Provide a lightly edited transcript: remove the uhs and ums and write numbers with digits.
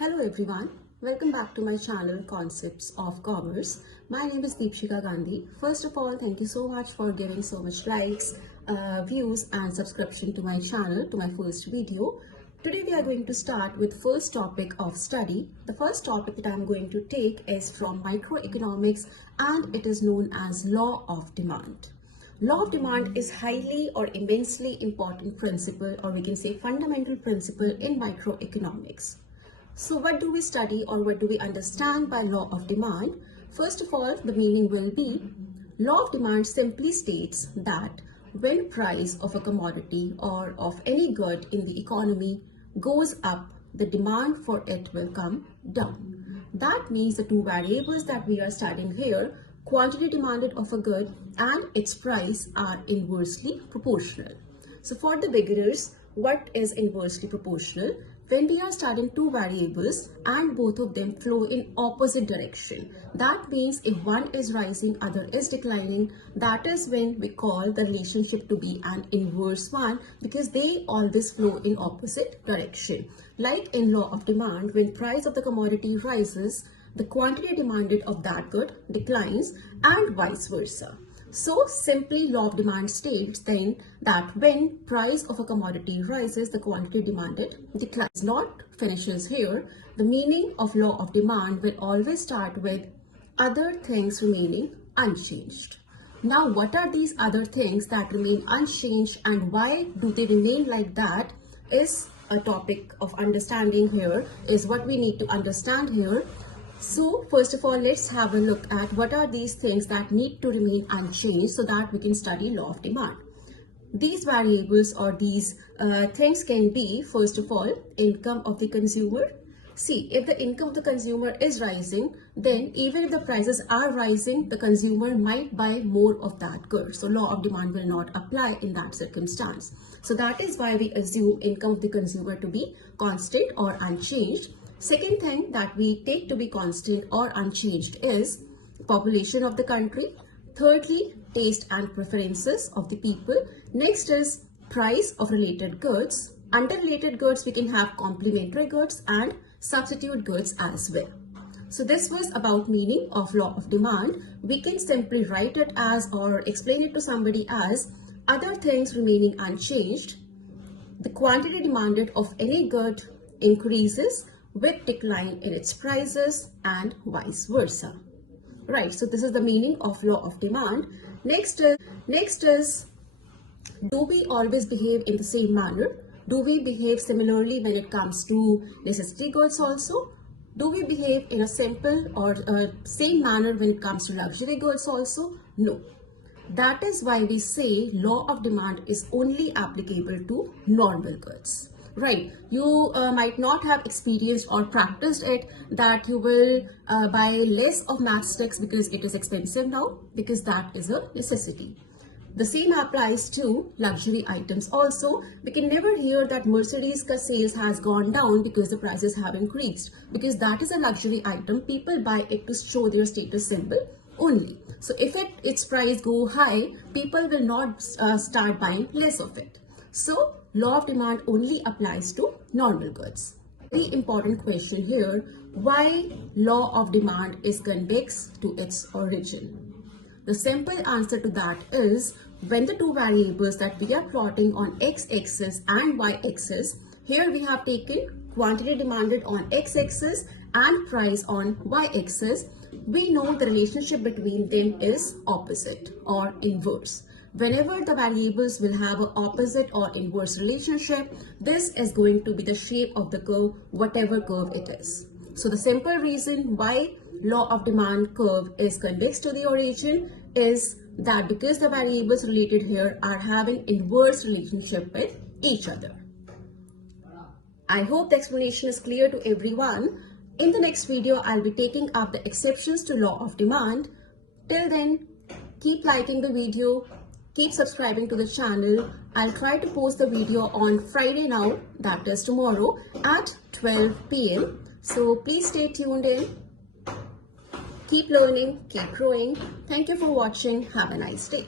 Hello everyone, welcome back to my channel Concepts of Commerce. My name is Deepshika Gandhi. First of all, thank you so much for giving so much likes, views and subscription to my channel, to my first video. Today we are going to start with first topic of study. The first topic that I am going to take is from microeconomics and it is known as law of demand. Law of demand is highly or immensely important principle, or we can say fundamental principle in microeconomics. So what do we study or what do we understand by law of demand? First of all, the meaning will be law of demand simply states that when price of a commodity or of any good in the economy goes up, the demand for it will come down. That means the two variables that we are studying here, quantity demanded of a good and its price, are inversely proportional. So for the beginners, what is inversely proportional? When we are studying two variables and both of them flow in opposite direction, that means if one is rising, other is declining, that is when we call the relationship to be an inverse one, because they always flow in opposite direction. Like in law of demand, when price of the commodity rises, the quantity demanded of that good declines and vice versa. So simply law of demand states then that when price of a commodity rises, the quantity demanded declines. Not finishes here. The meaning of law of demand will always start with other things remaining unchanged. Now, what are these other things that remain unchanged and why do they remain like that is a topic of understanding here, is what we need to understand here. So first of all, let's have a look at what are these things that need to remain unchanged so that we can study law of demand. These variables or these things can be, first of all, income of the consumer. See, if the income of the consumer is rising, then even if the prices are rising, the consumer might buy more of that good. So law of demand will not apply in that circumstance. So that is why we assume income of the consumer to be constant or unchanged. Second thing that we take to be constant or unchanged is population of the country. Thirdly, taste and preferences of the people. Next is price of related goods. Under related goods, we can have complementary goods and substitute goods as well. So this was about meaning of law of demand. We can simply write it as or explain it to somebody as other things remaining unchanged. The quantity demanded of any good increases with decline in its prices and vice versa. Right, so this is the meaning of law of demand. Next is do we always behave in the same manner? Do we behave similarly when it comes to necessity goods also? Do we behave in a simple or same manner when it comes to luxury goods also? No. That is why we say law of demand is only applicable to normal goods. Right, you might not have experienced or practiced it that you will buy less of matchsticks because it is expensive now, because that is a necessity. The same applies to luxury items also. We can never hear that Mercedes sales has gone down because the prices have increased, because that is a luxury item. People buy it to show their status symbol only. So if its price go high, people will not start buying less of it. So law of demand only applies to normal goods. Very important question here, why law of demand is convex to its origin? The simple answer to that is when the two variables that we are plotting on x-axis and y-axis, here we have taken quantity demanded on x-axis and price on y-axis, we know the relationship between them is opposite or inverse. Whenever the variables will have an opposite or inverse relationship, this is going to be the shape of the curve, whatever curve it is. So the simple reason why law of demand curve is convex to the origin is that because the variables related here are having inverse relationship with each other. I hope the explanation is clear to everyone. In the next video, I'll be taking up the exceptions to law of demand. Till then, keep liking the video. Keep subscribing to the channel. I'll try to post the video on Friday now, that is tomorrow at 12 p.m. So please stay tuned in. Keep learning, keep growing. Thank you for watching. Have a nice day.